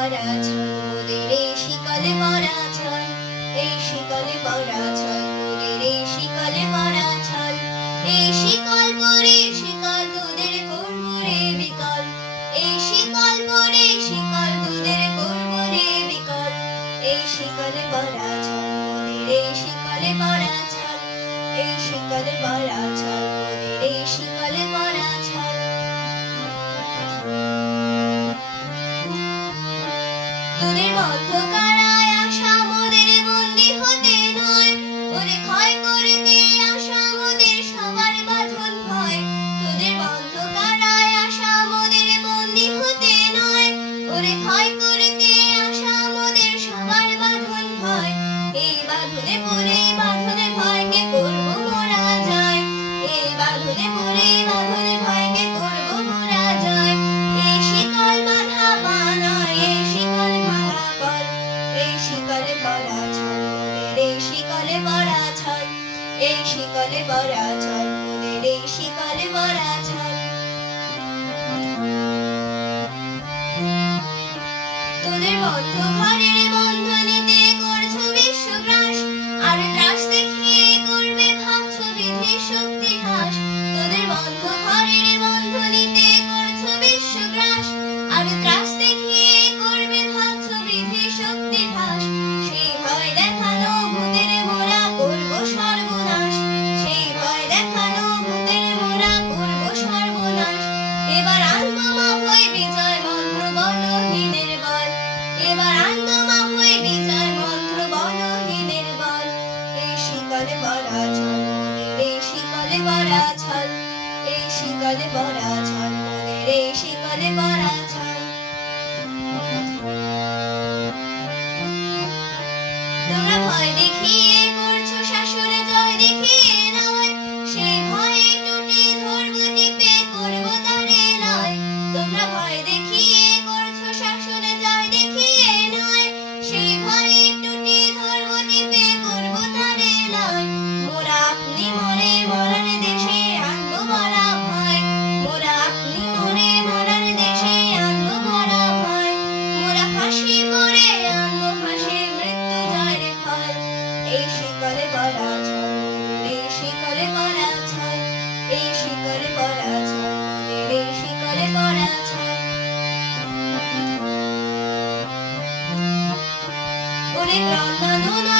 পরা ছল মোদের এই শিকলে পরা ছল, এই শিকলে পরা ছল মোদের এই শিকলে পরা ছল, এই শিকল পরে শিকল তোদের করব রে বিকল, এই শিকল পরে শিকল তোদের করব রে বিকল, এই শিকলে পরা ছল মোদের এই শিকলে পরা ছল, এই শিকলে পরা ছল মোদের এই শিকলে পরা বদ্ধ কারায় আশা মোদের বন্দি হতে নয়। ওরে ক্ষয় করতে আসা মোদের সবার বাঁধন ভয়। তোদের বদ্ধ কারায় আশা মোদের বন্দি হতে নয়। ওরে ক্ষয় করতে আশা মোদের সবার বাঁধন ভয়। এই বাঁধনে পড়ে শিকলে পরা ছল এই শিকলে ভরা ছল মনের এই শিকলে পরা ছল তোদের বন্ধ ঘরের শিকলে ভরা ছল মনের এই শিকলে ভরা ছল এই শিকলে ভরা ছল মনের এই বড়া শিকলে বড়া ছয় এই শিকলে বড়া ছল এই শিকলে বড়া ছয় ওরে ক্রন্দন